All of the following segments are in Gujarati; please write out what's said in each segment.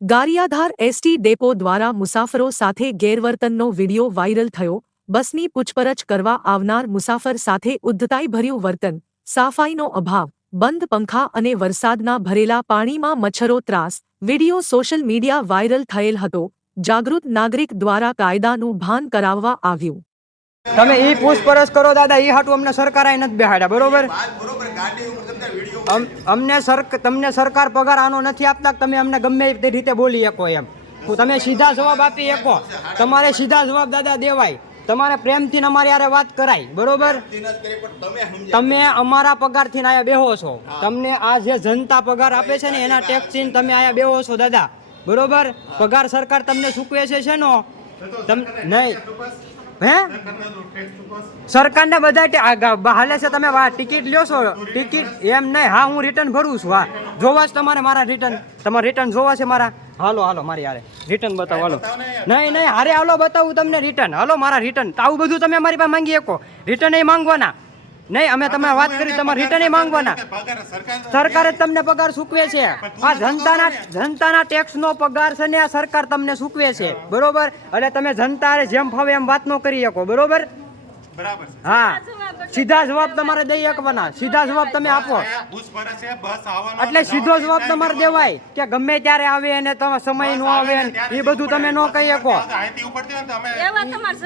ગારિયાધાર એસટી ડેપો દ્વારા મુસાફરો સાથે ગેરવર્તનનો વિડિયો વાયરલ થયો. બસની પૂછપરછ કરવા આવનાર મુસાફર સાથે ઉદ્ધતાઈભર્યું વર્તન, સાફાઈનો અભાવ, બંધ પંખા અને વરસાદના ભરેલા પાણીમાં મચ્છરો ત્રાસ, વિડિયો સોશિયલ મીડિયા વાયરલ થયેલ હતો. જાગૃત નાગરિક દ્વારા કાયદાનું ભાન કરાવવા આવ્યું. તમે ઈ પૂછપરછ કરો દાદા, ઈ હાટું અમને સરકારે નથી બેહાડ્યા, બરોબર? અમને સરક તમને સરકાર પગાર આનો નથી આપતા તમે અમને ગમે તે રીતે બોલી શકો એમ. તમે સીધા જવાબ આપી શકો. તમારે સીધા જવાબ દાદા દેવાય. તમારે પ્રેમથી અમારી યારે વાત કરાય. બરોબર? તમે અમારા પગારથી આયા બેહો છો. તમને આ જે જનતા પગાર આપે છે ને એના ટેક્સથી તમે આયા બેહો છો દાદા. બરોબર? પગાર સરકાર તમને ચૂકવે છે છે નો? નહીં. હે? સરકારને બધા હાલે છે તમે વા- ટિકિટ લ્યો છો. ટિકિટ એમ નહીં. હા, હું રિટર્ન ભરું છું. હા. જોવા છે તમારે મારા રિટર્ન તમારે રિટર્ન જોવા છે મારા. હાલો હાલો, મારી હારે. રિટર્ન બતાવો, હાલો. નહીં નહીં. હારે હાલો, બતાવું તમને રિટર્ન હાલો, મારા રિટર્ન આવું બધું તમે મારી પાસે માંગી શકો. રિટર્ન એ માંગવાના. નહીં અમે તમે વાત કરી તમારે રિટર્ન એ માંગવાના. સરકાર જ તમને પગાર ચૂકવે છે. આ જનતાના જનતાના ટેક્સનો પગાર છે ને આ સરકાર તમને ચૂકવે છે. બરોબર. એટલે તમે જનતા હારે જેમ ફાવે એમ વાત ન કરી શકો. બરોબર? બરાબર હા. સીધા જવાબ તમારે દઈ શકવાના. સીધા જવાબ તમે આપો. એટલે સીધો જવાબ તમારે દેવાય કે ગમે ત્યારે આવે અને તમે સમય નો આવે એ બધું તમે ન કહી શકો.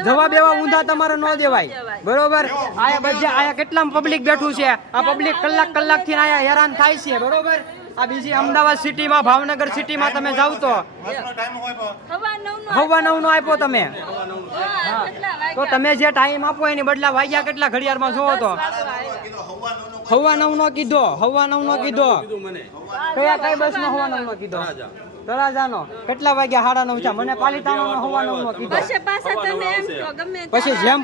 જવાબ એવા ઊંધા તમારે ન દેવાય. બરોબર? આયા બધા આયા કેટલા પબ્લિક બેઠું છે. આ પબ્લિક કલાક કલાકથી આયા હેરાન થાય છે. બરોબર? આ બીજી અમદાવાદ સિટીમાં ભાવનગર સિટીમાં તમે જાવ તો. હવા નવ નો આપ્યો તમે? તો તમે જે ટાઈમ આપો એની બદલા વાગ્યા કેટલા ઘડિયાળમાં જોવો તો? નો હવા નવ નો કીધો હવા નવ નો કીધો. કયા કઈ બસ નો હવા નવ નો કીધો? તળાજાનો. કેટલા વાગ્યા? સાડા નવ છે મને પાલિતાનો હવા નવ નો કીધો. પછી જેમ